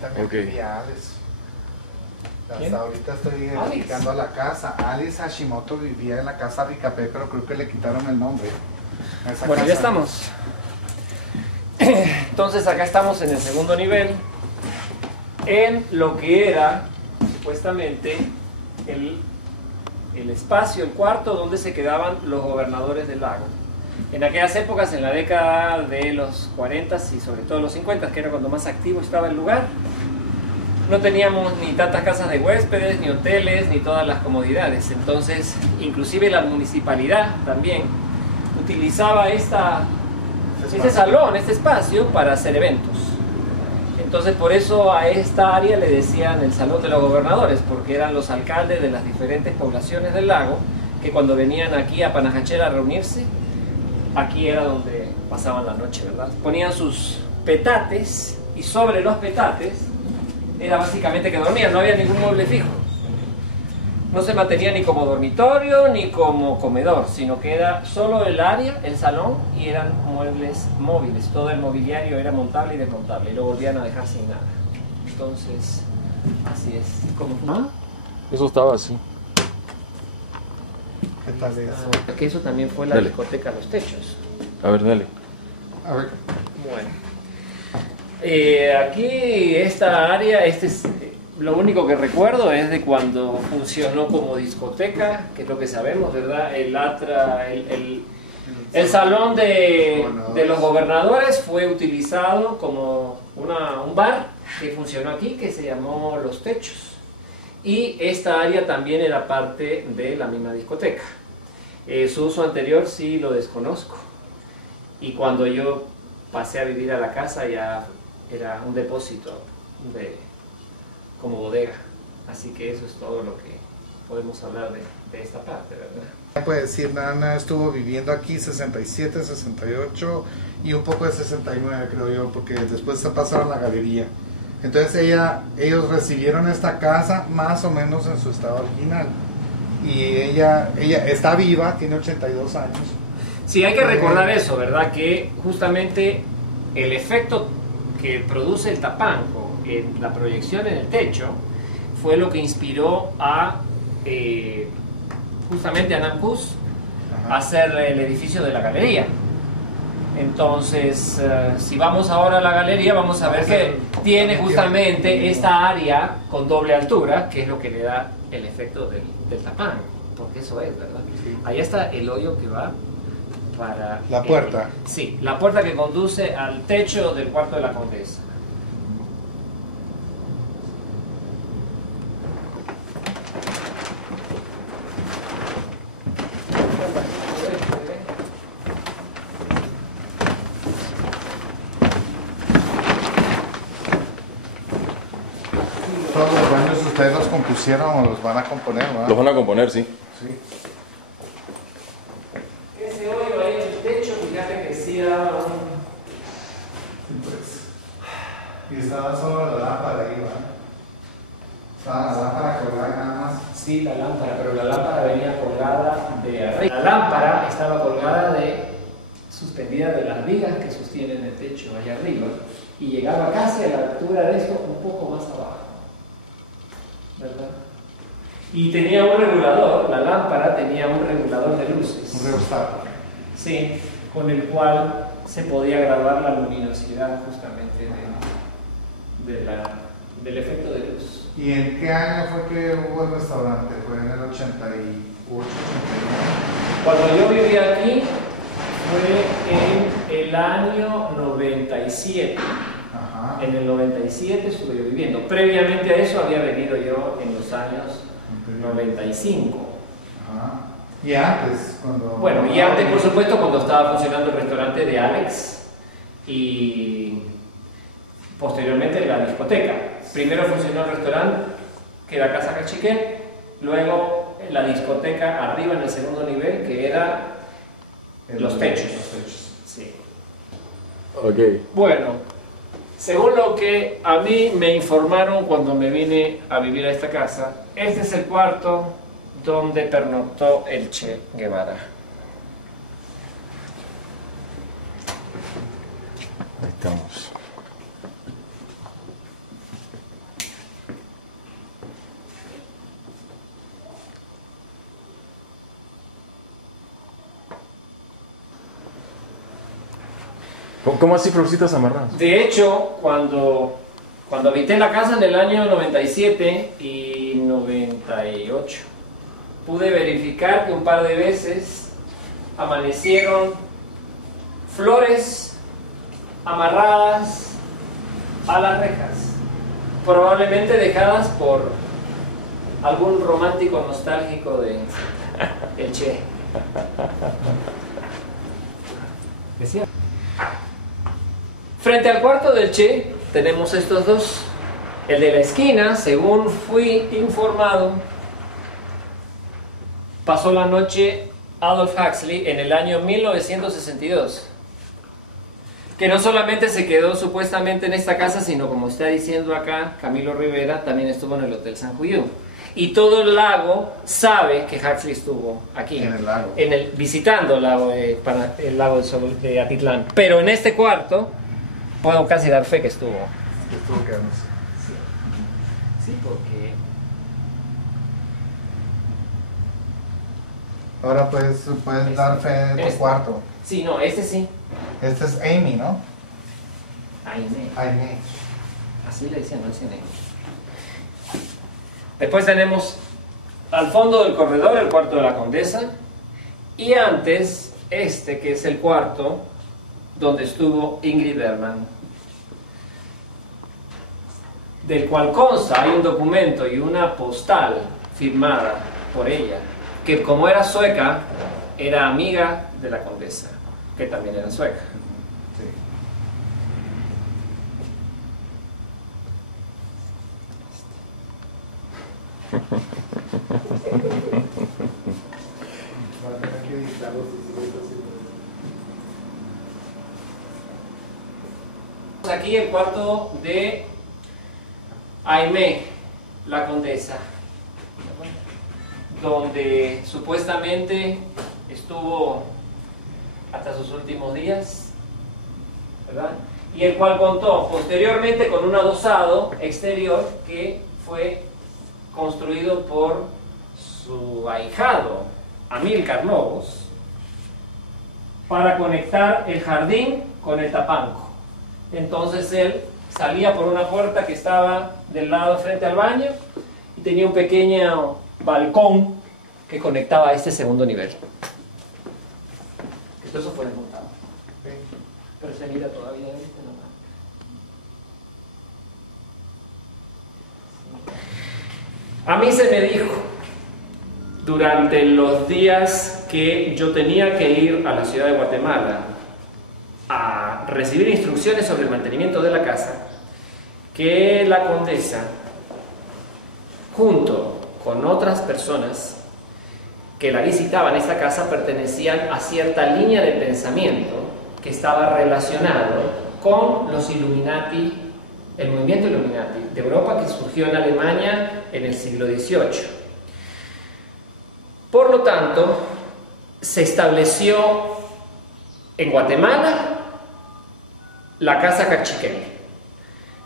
también vivía Alice. Hasta ahorita estoy identificando a la casa. Alice Hashimoto vivía en la casa Ricapé, pero creo que le quitaron el nombre. Bueno, ya estamos. Entonces acá estamos en el segundo nivel, en lo que era supuestamente el espacio, el cuarto donde se quedaban los gobernadores del lago. En aquellas épocas, en la década de los 40 y sobre todo los 50, que era cuando más activo estaba el lugar, no teníamos ni tantas casas de huéspedes, ni hoteles, ni todas las comodidades. Entonces, inclusive la municipalidad también utilizaba este salón, este espacio, para hacer eventos. Entonces, por eso a esta área le decían el Salón de los Gobernadores, porque eran los alcaldes de las diferentes poblaciones del lago, que cuando venían aquí a Panajachel a reunirse, aquí era donde pasaban la noche, ¿verdad? Ponían sus petates, y sobre los petates era básicamente que dormían, no había ningún mueble fijo. No se mantenía ni como dormitorio ni como comedor, sino que era solo el área, el salón, y eran muebles móviles. Todo el mobiliario era montable y desmontable, y lo volvían a dejar sin nada. Entonces, así es. ¿Cómo? Eso estaba así. ¿Qué tal eso? Que eso también fue la discoteca Los Techos. A ver, dale. A ver. Bueno. Aquí esta área, lo único que recuerdo es de cuando funcionó como discoteca, que es lo que sabemos, ¿verdad? El salón de los gobernadores fue utilizado como un bar que funcionó aquí, que se llamó Los Techos. Y esta área también era parte de la misma discoteca. Su uso anterior sí lo desconozco. Y cuando yo pasé a vivir a la casa ya era un depósito como bodega. Así que eso es todo lo que podemos hablar de esta parte, ¿verdad? Puede decir, Nana estuvo viviendo aquí 67, 68 y un poco de 69, creo yo, porque después se pasaron a la galería. Entonces ellos recibieron esta casa más o menos en su estado original. Y ella está viva, tiene 82 años. Sí, hay que recordar eso, ¿verdad? Que justamente el efecto que produce el tapanco en la proyección en el techo fue lo que inspiró a justamente a Namcus a hacer el edificio de la galería. Entonces, si vamos ahora a la galería, vamos a ver que tiene justamente esta área con doble altura, que es lo que le da el efecto del tapanco, porque eso es, ¿verdad? Ahí está el hoyo que va para la puerta. Sí, la puerta que conduce al techo del cuarto de la condesa. ¿Todos los baños ustedes los compusieron o los van a componer, ¿verdad? Los van a componer, sí. Sí. Ese hoyo ahí en el techo, fíjate que sí daba Sí, pues. Y estaba solo la lámpara ahí, ¿verdad? Estaba la lámpara colgada nada más. Sí, la lámpara, pero la lámpara venía colgada de arriba. La lámpara estaba colgada suspendida de las vigas que sostienen el techo allá arriba, y llegaba casi a la altura de esto, un poco más abajo, ¿verdad? Y tenía un regulador, la lámpara tenía un regulador de luces. Un rheostat. Sí, con el cual se podía graduar la luminosidad justamente del efecto de luz. ¿Y en qué año fue que hubo el restaurante? ¿Fue en el 88, 89? Cuando yo vivía aquí fue en el año 97. Ajá. En el 97 estuve yo viviendo. Previamente a eso había venido yo en los años 95. Ajá. ¿Y antes? Bueno, y antes, por supuesto, cuando estaba funcionando el restaurante de Alex y posteriormente la discoteca. Primero funcionó el restaurante, que era Casa Cachiquel, luego la discoteca arriba en el segundo nivel, que era Los Techos. Sí. Ok. Bueno, según lo que a mí me informaron cuando me vine a vivir a esta casa, este es el cuarto donde pernoctó el Che Guevara. Ahí estamos. ¿Cómo así, florcitas amarradas? De hecho, cuando habité la casa en el año 97 y 98, pude verificar que un par de veces amanecieron flores amarradas a las rejas, probablemente dejadas por algún romántico nostálgico de el Che. Decía. Frente al cuarto del Che tenemos estos dos. El de la esquina, según fui informado, pasó la noche Aldous Huxley en el año 1962. Que no solamente se quedó supuestamente en esta casa, sino como está diciendo acá Camilo Rivera, también estuvo en el Hotel San Julián. Y todo el lago sabe que Huxley estuvo aquí, En el lago. visitando el lago de Atitlán. Pero en este cuarto puedo casi dar fe que estuvo. Estuvo quedándose. Sí, porque... Ahora puedes dar fe de tu cuarto. Sí, no, este sí. Este es Amy, ¿no? Aime. Amy. Así le decían, no decían Aime. Después tenemos al fondo del corredor el cuarto de la condesa. Y antes, este que es el cuarto donde estuvo Ingrid Bergman, del cual consta, hay un documento y una postal firmada por ella, que como era sueca, era amiga de la condesa, que también era sueca. Sí. Aquí el cuarto de Aimé, la condesa, donde supuestamente estuvo hasta sus últimos días, ¿verdad? Y el cual contó posteriormente con un adosado exterior que fue construido por su ahijado Amílcar Lobos para conectar el jardín con el tapanco. Entonces él salía por una puerta que estaba del lado frente al baño y tenía un pequeño balcón que conectaba a este segundo nivel. Esto eso fue desmontado. Pero se mira todavía, ¿viste? A mí se me dijo durante los días que yo tenía que ir a la ciudad de Guatemala a recibir instrucciones sobre el mantenimiento de la casa, que la condesa, junto con otras personas que la visitaban esta casa, pertenecían a cierta línea de pensamiento que estaba relacionado con los Illuminati, el movimiento Illuminati de Europa, que surgió en Alemania en el siglo XVIII. Por lo tanto, se estableció en Guatemala la Casa Cachiquel.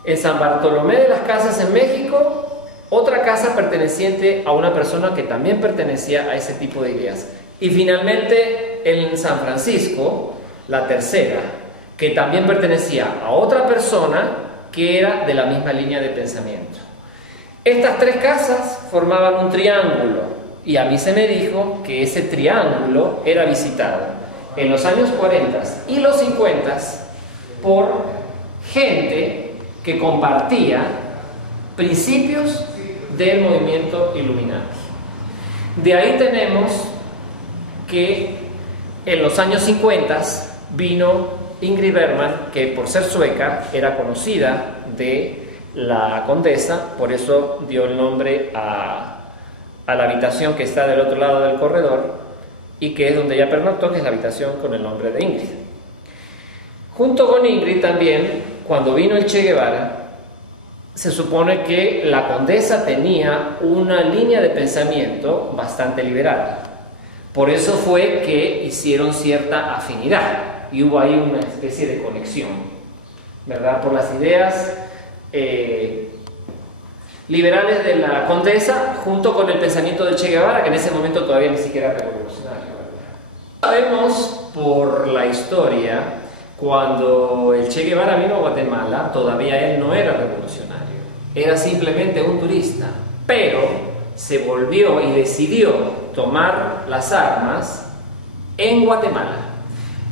En San Bartolomé de las Casas, en México, otra casa perteneciente a una persona que también pertenecía a ese tipo de ideas. Y finalmente, en San Francisco, la tercera, que también pertenecía a otra persona que era de la misma línea de pensamiento. Estas tres casas formaban un triángulo, y a mí se me dijo que ese triángulo era visitado en los años 40 y los 50 por gente que compartía principios del movimiento Illuminati. De ahí tenemos que en los años 50 vino Ingrid Bergman, que por ser sueca era conocida de la condesa, por eso dio el nombre a la habitación que está del otro lado del corredor y que es donde ella pernoctó, que es la habitación con el nombre de Ingrid. Junto con Ingrid también, cuando vino el Che Guevara, se supone que la condesa tenía una línea de pensamiento bastante liberal. Por eso fue que hicieron cierta afinidad y hubo ahí una especie de conexión, ¿verdad? Por las ideas liberales de la condesa junto con el pensamiento del Che Guevara, que en ese momento todavía ni siquiera era revolucionario, ¿verdad? Sabemos por la historia Cuando el Che Guevara vino a Guatemala, todavía él no era revolucionario, era simplemente un turista, pero se volvió y decidió tomar las armas en Guatemala.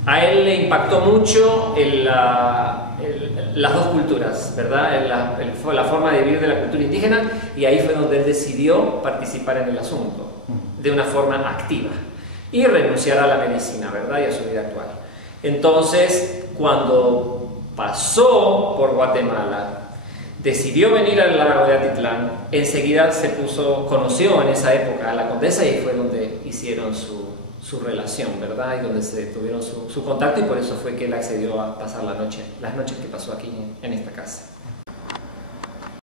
A él le impactó mucho las dos culturas, ¿verdad? La forma de vivir de la cultura indígena, y ahí fue donde él decidió participar en el asunto de una forma activa y renunciar a la medicina, ¿verdad? Y a su vida actual. Entonces, cuando pasó por Guatemala, decidió venir al lago de Atitlán, enseguida conoció en esa época a la condesa, y fue donde hicieron su relación, ¿verdad? Y donde se tuvieron su contacto, y por eso fue que él accedió a pasar las noches que pasó aquí en esta casa.